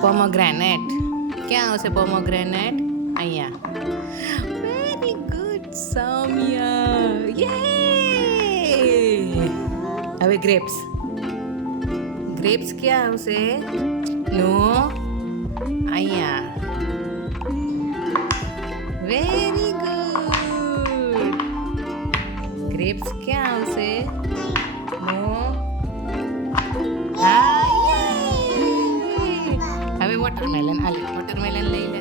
Pomegranate ક્યાં આવશે pomegranate? અહીંયા. Very good Saumya. યે! હવે ગ્રેપ્સ. ગ્રેપ્સ ક્યાં આવશે? નો અહીંયા. Very good. ગ્રેપ્સ ક્યાં આવશે? નો હા. હવે વોટરમેલન હાલે. વોટરમેલન લઈ લે.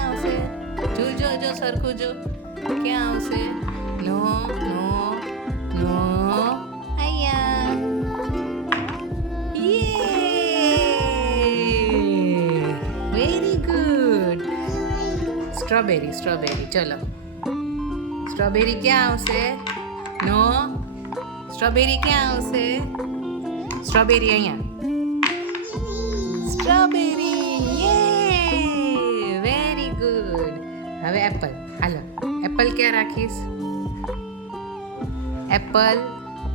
આવશે જો સરખું જો ક્યાં આવશે? નો નો નો અહીંયા. Very good. સ્ટ્રોબેરી ચલો. સ્ટ્રોબેરી ક્યાં આવશે? નો. સ્ટ્રોબેરી ક્યાં આવશે? સ્ટ્રોબેરી અહીંયા. સ્ટ્રોબેરી. Very good. હવે એપલ. હાલો એપલ ક્યાં રાખીશ?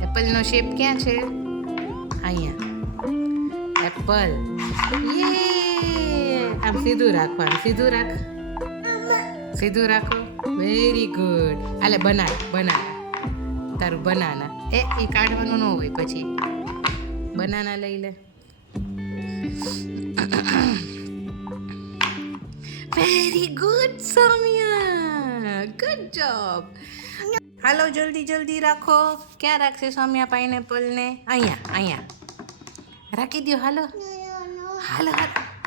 એપલનો શેપ ક્યાં છે? અહીંયા. એપલ. આમ સીધું રાખવાનું. સીધું રાખો. Very good. હાલે બનાના. તારું બનાના. એ કાઢવાનું ન હોય પછી. બનાના લઈ લે. Very good Saumya. Good job. હાલો જલ્દી રાખો. ક્યાં રાખશે સૌમ્યા પાઇનેપલને? અહીંયા રાખી દો. હાલો.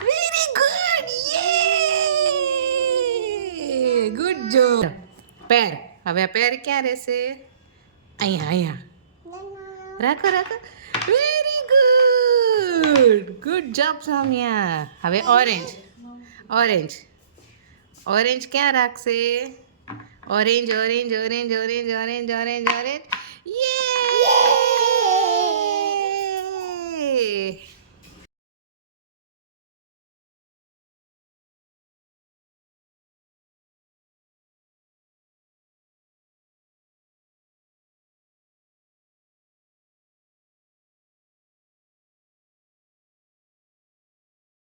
Very good. Good job. Pear. હવે પેર ક્યાં રહેશે? અહીંયા. રાખો. Very good job Saumya. હવે ઓરેન્જ ક્યાં રાખશે? ઓરેન્જ. યે!